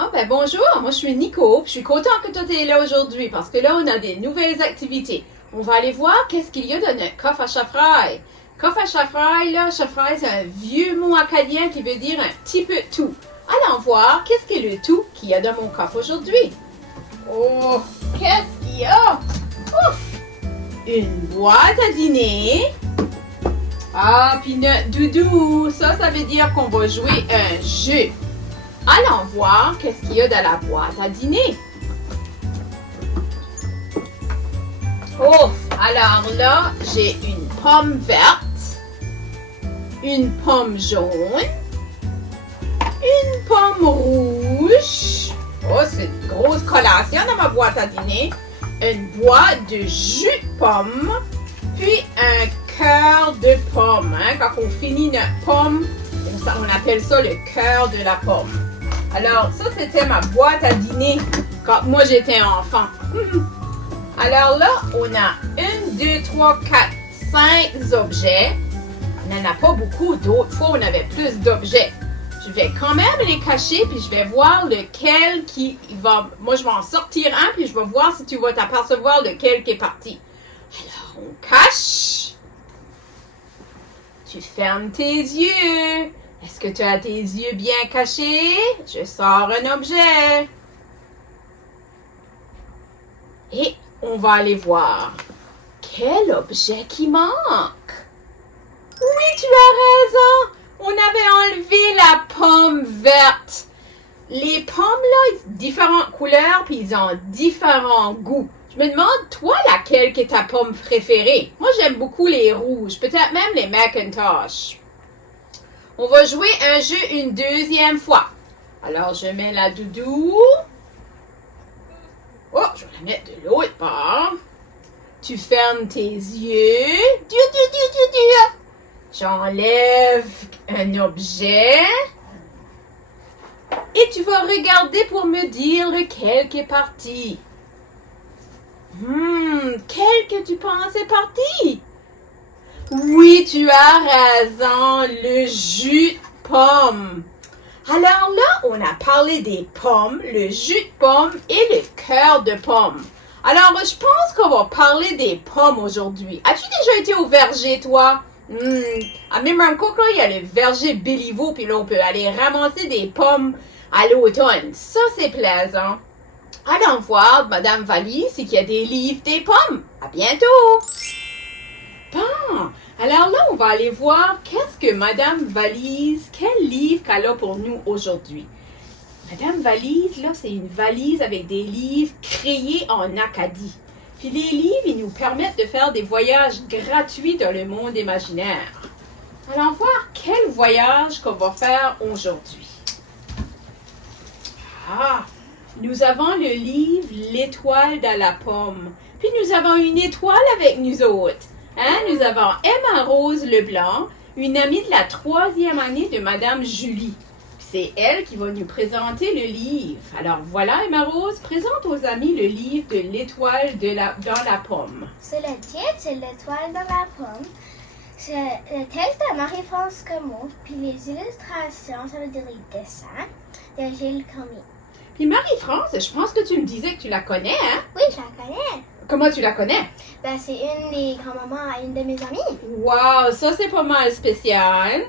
Ah ben bonjour, moi je suis Nico, puis je suis contente que toi t'es là aujourd'hui parce que là on a des nouvelles activités. On va aller voir qu'est-ce qu'il y a dans notre coffre à chevreuil. Coffre à chevreuil, là, chevreuil c'est un vieux mot acadien qui veut dire un petit peu tout. Allons voir qu'est-ce que le tout qu'il y a dans mon coffre aujourd'hui. Oh, qu'est-ce qu'il y a? Ouf! Une boîte à dîner. Ah, puis notre doudou, ça veut dire qu'on va jouer un jeu. Allons voir qu'est-ce qu'il y a dans la boîte à dîner. Ouf! Alors là, j'ai une pomme verte, une pomme jaune, une pomme rouge. Oh, c'est une grosse collation dans ma boîte à dîner. Une boîte de jus de pomme, puis un cœur de pomme. Hein? Quand on finit notre pomme, on appelle ça le cœur de la pomme. Alors, ça, c'était ma boîte à dîner quand moi, j'étais enfant. Alors là, on a 1, 2, 3, 4, 5 objets. On n'en a pas beaucoup. D'autres fois, on avait plus d'objets. Je vais quand même les cacher, puis je vais voir lequel qui va... Moi, je vais en sortir un, puis je vais voir si tu vas t'apercevoir lequel qui est parti. Alors, on cache. Tu fermes tes yeux. Est-ce que tu as tes yeux bien cachés? Je sors un objet. Et on va aller voir. Quel objet qui manque? Oui, tu as raison. On avait enlevé la pomme verte. Les pommes, là, ils ont différentes couleurs puis ils ont différents goûts. Je me demande, toi, laquelle est ta pomme préférée? Moi, j'aime beaucoup les rouges, peut-être même les Macintosh. On va jouer un jeu une deuxième fois. Alors, je mets la doudou. Oh, je vais la mettre de l'autre part. Tu fermes tes yeux. J'enlève un objet. Et tu vas regarder pour me dire lequel qui est parti. Quel que tu penses est parti? Oui, tu as raison, le jus de pomme. Alors là, on a parlé des pommes, le jus de pomme et le cœur de pomme. Alors, je pense qu'on va parler des pommes aujourd'hui. As-tu déjà été au verger, toi? À Mimrancook, là, il y a le verger Béliveau, puis là, on peut aller ramasser des pommes à l'automne. Ça, c'est plaisant. Allons voir, Madame Valise, s'il y a des livres des pommes. À bientôt! Bon, alors là, on va aller voir qu'est-ce que Madame Valise, quel livre qu'elle a pour nous aujourd'hui. Madame Valise, là, c'est une valise avec des livres créés en Acadie. Puis les livres, ils nous permettent de faire des voyages gratuits dans le monde imaginaire. Allons voir quel voyage qu'on va faire aujourd'hui. Ah, nous avons le livre L'étoile dans la pomme. Puis nous avons une étoile avec nous autres. Hein? Nous avons Emma Rose Leblanc, une amie de la 3e année de Madame Julie. C'est elle qui va nous présenter le livre. Alors voilà, Emma Rose, présente aux amis le livre de l'étoile dans la pomme. C'est le titre, c'est l'étoile dans la pomme. C'est le texte de Marie-France Comeau, puis les illustrations, ça veut dire les dessins, de Gilles Cormier. Puis Marie-France, je pense que tu me disais que tu la connais, hein? Oui, je la connais. Comment tu la connais? Ben, c'est une des grands-mamans à une de mes amies. Wow, ça c'est pas mal spécial.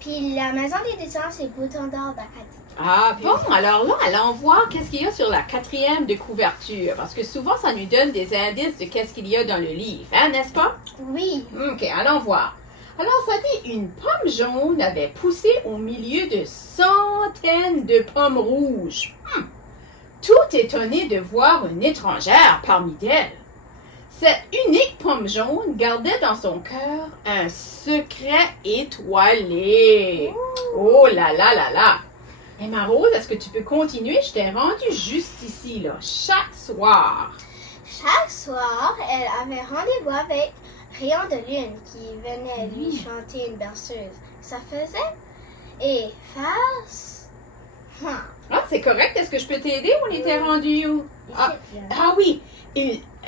Puis la maison des dessins, c'est Bouton d'or d'Acadie. Ah bon, alors là, allons voir qu'est-ce qu'il y a sur la 4e de couverture. Parce que souvent, ça nous donne des indices de qu'est-ce qu'il y a dans le livre, hein, n'est-ce pas? Oui. OK, allons voir. Alors, ça dit, une pomme jaune avait poussé au milieu de centaines de pommes rouges. Tout étonné de voir une étrangère parmi elles. Cette unique pomme jaune gardait dans son cœur un secret étoilé. Oh là là là là! Emma Rose, est-ce que tu peux continuer? Je t'ai rendu juste ici, là, chaque soir. Chaque soir, elle avait rendez-vous avec Rayon de Lune qui venait lui chanter une berceuse. Ça faisait et face. Ah, c'est correct. Est-ce que je peux t'aider? On était rendu où? Ah oui,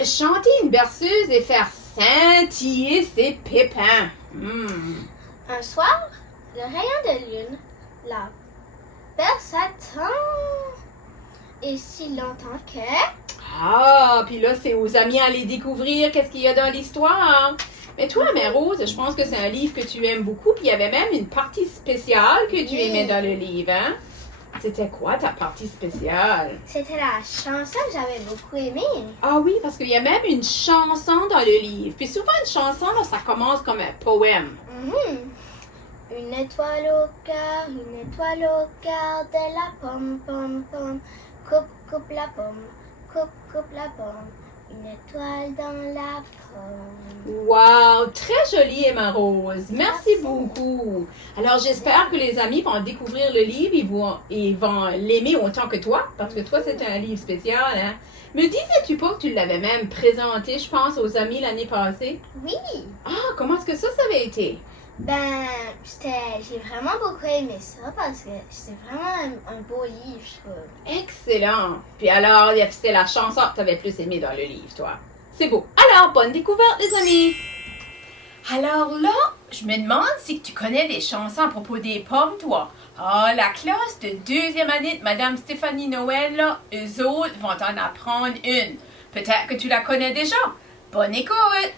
chanter une berceuse et faire scintiller ses pépins. Un soir, le rayon de lune la berça et si longtemps que... Ah, puis là, c'est aux amis à aller découvrir qu'est-ce qu'il y a dans l'histoire. Mais toi, Mère Rose, je pense que c'est un livre que tu aimes beaucoup, puis il y avait même une partie spéciale que tu aimais dans le livre, hein? C'était quoi ta partie spéciale? C'était la chanson que j'avais beaucoup aimée. Ah oui, parce qu'il y a même une chanson dans le livre. Puis souvent, une chanson, là, ça commence comme un poème. Une étoile au cœur de la pomme, pomme, pomme. Coupe, coupe la pomme, coupe la pomme. Une étoile dans la pomme. Wow, très joli, Emma Rose. Merci beaucoup. Alors, j'espère que les amis vont découvrir le livre et vont l'aimer autant que toi, parce que toi, c'est un livre spécial, hein? Me disais-tu pas que tu l'avais même présenté, je pense, aux amis l'année passée? Oui. Ah, comment est-ce que ça avait été? Ben, j'ai vraiment beaucoup aimé ça parce que c'est vraiment un beau livre, je trouve. Excellent. Puis alors, c'est la chanson que tu avais plus aimé dans le livre, toi. C'est beau. Alors, bonne découverte, les amis. Alors là, je me demande si tu connais des chansons à propos des pommes, toi. Ah, la classe de deuxième année de Madame Stéphanie Noël, là, eux autres vont en apprendre une. Peut-être que tu la connais déjà. Bonne écoute.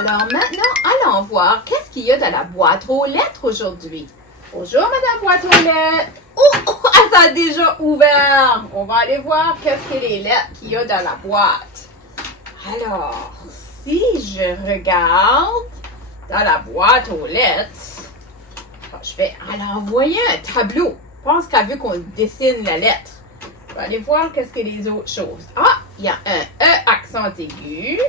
Alors maintenant, allons voir qu'est-ce qu'il y a dans la boîte aux lettres aujourd'hui. Bonjour, Madame Boîte aux lettres. Oh, ça a déjà ouvert. On va aller voir qu'est-ce que les lettres qu'il y a dans la boîte. Alors, si je regarde dans la boîte aux lettres, je vais aller envoyer un tableau. Je pense qu'elle veut qu'on dessine la lettre. On va aller voir qu'est-ce que les autres choses. Ah, il y a un E accent aigu.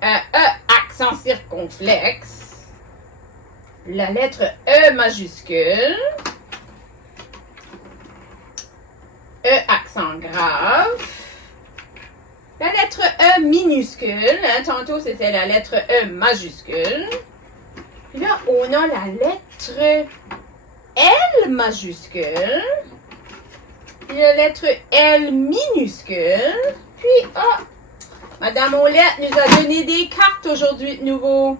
Un E accent circonflexe, la lettre E majuscule, E accent grave, la lettre E minuscule, tantôt c'était la lettre E majuscule, puis là on a la lettre L majuscule, puis la lettre L minuscule, puis Madame Olette nous a donné des cartes aujourd'hui de nouveau.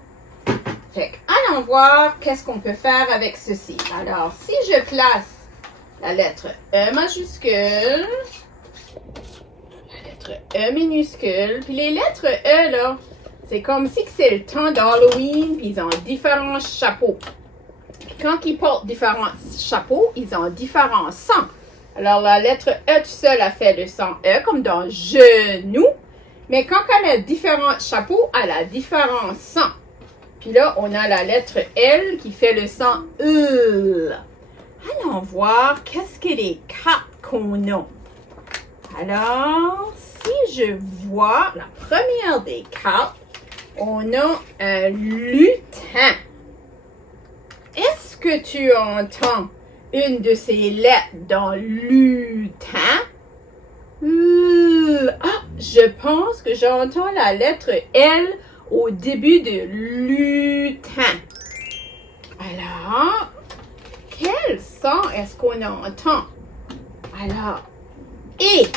Fait que, allons voir qu'est-ce qu'on peut faire avec ceci. Alors, si je place la lettre E majuscule, la lettre E minuscule, puis les lettres E, là, c'est comme si c'est le temps d'Halloween, puis ils ont différents chapeaux. Puis quand ils portent différents chapeaux, ils ont différents sons. Alors, la lettre E tout seul a fait le son E, comme dans genou. Mais quand elle a différents chapeaux, elle a différents sons. Puis là, on a la lettre L qui fait le son L. Allons voir qu'est-ce que les cartes qu'on a. Alors, si je vois la première des cartes, on a un lutin. Est-ce que tu entends une de ces lettres dans lutin? Ah, je pense que j'entends la lettre L au début de lutin. Alors, quel son est-ce qu'on entend? Alors, et.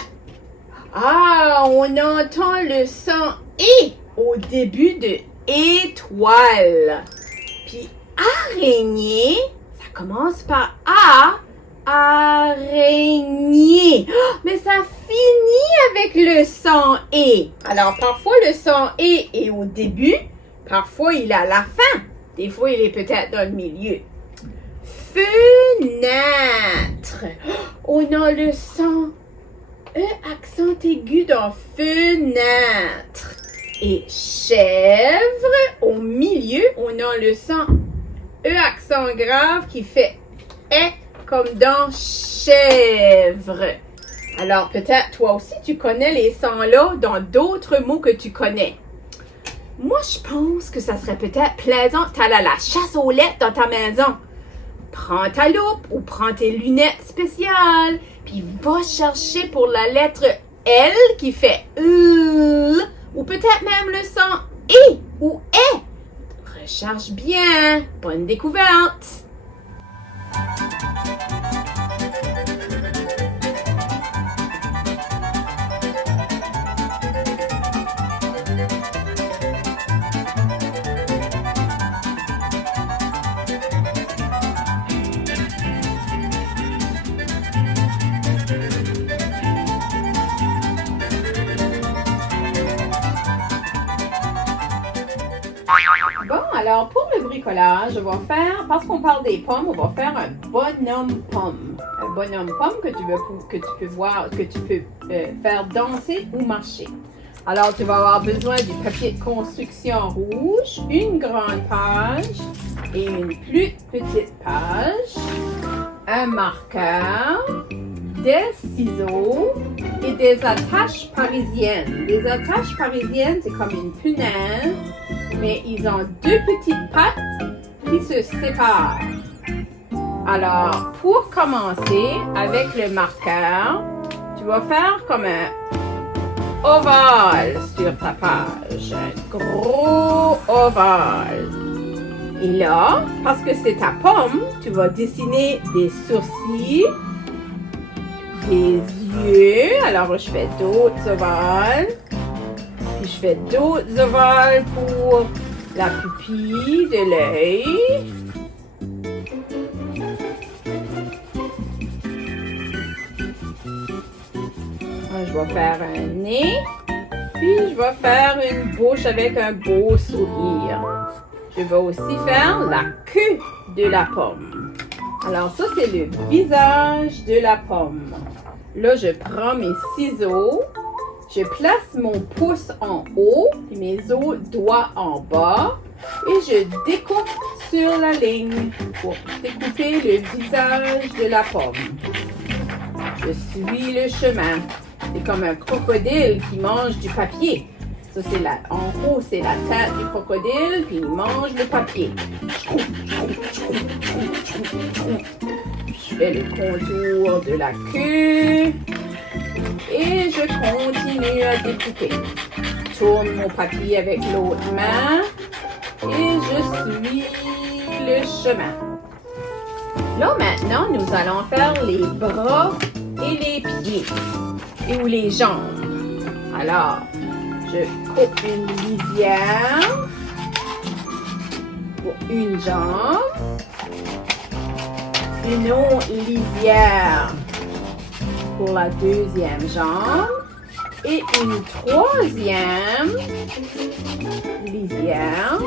Ah, on entend le son et au début de étoile. Puis araignée, ça commence par A. Araignée. Oh, mais ça finit avec le son E. Alors, parfois, le son E est au début. Parfois, il est à la fin. Des fois, il est peut-être dans le milieu. Fenêtre. Oh, on a le son E accent aigu dans fenêtre. Et chèvre, au milieu, on a le son E accent grave qui fait E comme dans chèvre. Alors, peut-être toi aussi, tu connais les sons-là dans d'autres mots que tu connais. Moi, je pense que ça serait peut-être plaisant d'aller à la chasse aux lettres dans ta maison. Prends ta loupe ou prends tes lunettes spéciales, puis va chercher pour la lettre L qui fait L, ou peut-être même le son I ou E. Recherche bien. Bonne découverte. Bon, alors pour le bricolage, on va faire, parce qu'on parle des pommes, on va faire un bonhomme pomme. Un bonhomme pomme que tu peux voir, que tu peux faire danser ou marcher. Alors, tu vas avoir besoin du papier de construction rouge, une grande page et une plus petite page, un marqueur, des ciseaux et des attaches parisiennes. Des attaches parisiennes, c'est comme une punaise, mais ils ont deux petites pattes qui se séparent. Alors, pour commencer avec le marqueur, tu vas faire comme un ovale sur ta page. Un gros ovale. Et là, parce que c'est ta pomme, tu vas dessiner des sourcils, des yeux. Alors, je fais d'autres ovales. Puis, je fais d'autres ovales pour la pupille de l'œil. Je vais faire un nez. Puis, je vais faire une bouche avec un beau sourire. Je vais aussi faire la queue de la pomme. Alors, ça, c'est le visage de la pomme. Là, je prends mes ciseaux. Je place mon pouce en haut et mes autres doigts en bas. Et je découpe sur la ligne pour découper le visage de la pomme. Je suis le chemin. C'est comme un crocodile qui mange du papier. Ça, c'est en haut, c'est la tête du crocodile, puis il mange le papier. Je fais le contour de la queue. Et je continue à découper. Je tourne mon papier avec l'autre main. Et je suis le chemin. Là, maintenant, nous allons faire les bras et les pieds. Ou les jambes. Alors, je coupe une lisière pour une jambe, une autre lisière pour la deuxième jambe et une troisième lisière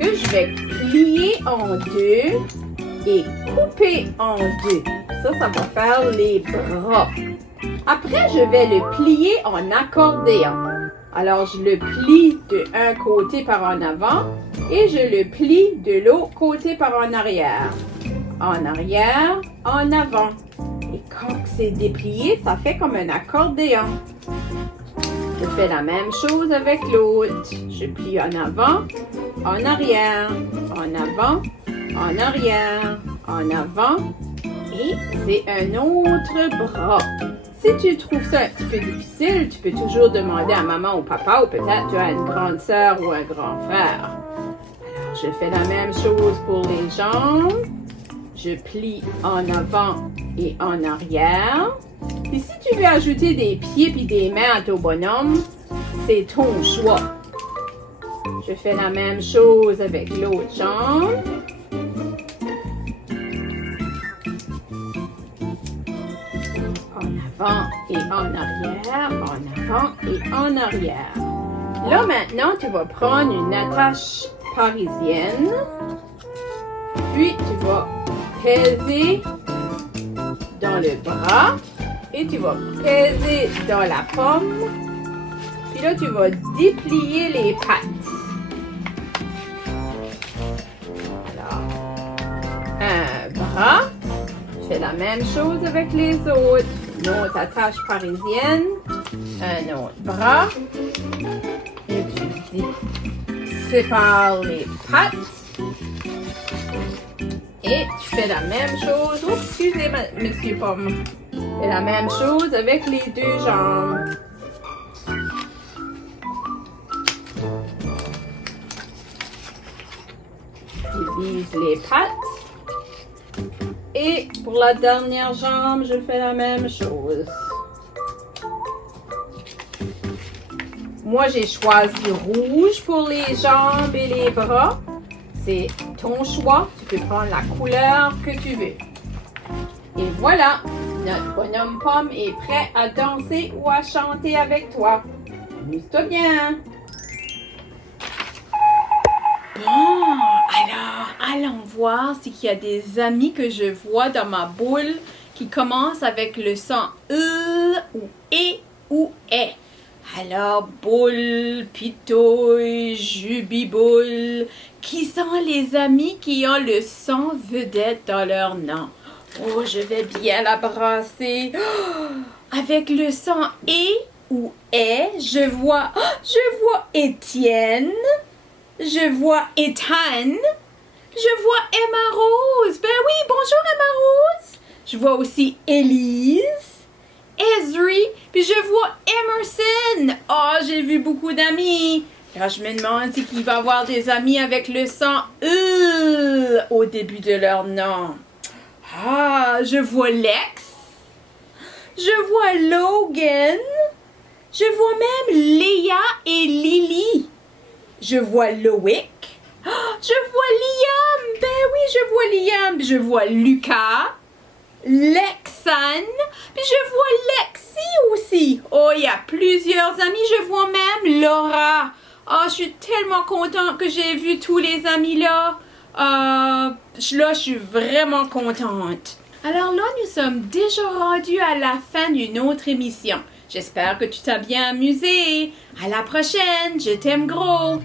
que je vais plier en deux et couper en deux. Ça va faire les bras. Après, je vais le plier en accordéon. Alors, je le plie de un côté par en avant et je le plie de l'autre côté par en arrière. En arrière, en avant. Et quand c'est déplié, ça fait comme un accordéon. Je fais la même chose avec l'autre. Je plie en avant, en arrière, en avant, en arrière, en avant. Et c'est un autre bras. Si tu trouves ça un petit peu difficile, tu peux toujours demander à maman ou papa ou peut-être tu as une grande sœur ou un grand frère. Alors, je fais la même chose pour les jambes. Je plie en avant et en arrière. Et si tu veux ajouter des pieds et des mains à ton bonhomme, c'est ton choix. Je fais la même chose avec l'autre jambe. En avant et en arrière, en avant et en arrière. Là, maintenant, tu vas prendre une attache parisienne. Puis, tu vas peser dans le bras. Et tu vas peser dans la pomme. Puis là, tu vas déplier les pattes. Alors, un bras. Fais la même chose avec les autres. Une autre attache parisienne. Un autre bras. Et tu sépares les pattes. Et tu fais la même chose. Oups, excusez, Monsieur Pomme. Fais la même chose avec les deux jambes. Divise les pattes. Et pour la dernière jambe, je fais la même chose. Moi, j'ai choisi rouge pour les jambes et les bras. C'est ton choix. Tu peux prendre la couleur que tu veux. Et voilà, notre bonhomme Pomme est prêt à danser ou à chanter avec toi. Amuse-toi bien. Bon, alors, allons voir s'il y a des amis que je vois dans ma boule qui commencent avec le son ou E ou E. Alors, boule, pitouille, jubiboule, qui sont les amis qui ont le son vedette dans leur nom? Oh, je vais bien la brasser. Oh, avec le son E ou E, je vois Étienne. Je vois Ethan. Je vois Emma Rose. Ben oui, bonjour Emma Rose. Je vois aussi Élise, Ezri, puis je vois Emerson. Oh, j'ai vu beaucoup d'amis. Là, je me demande si il va avoir des amis avec le son au début de leur nom. Ah, je vois Lex. Je vois Logan. Je vois même Léa et Lily. Je vois Loïc. Oh, je vois Liam. Ben oui, je vois Liam. Je vois Lucas. Lexan. Puis je vois Lexi aussi. Oh, il y a plusieurs amis. Je vois même Laura. Oh, je suis tellement contente que j'ai vu tous les amis là. Là, je suis vraiment contente. Alors là, nous sommes déjà rendus à la fin d'une autre émission. J'espère que tu t'as bien amusé. À la prochaine. Je t'aime gros.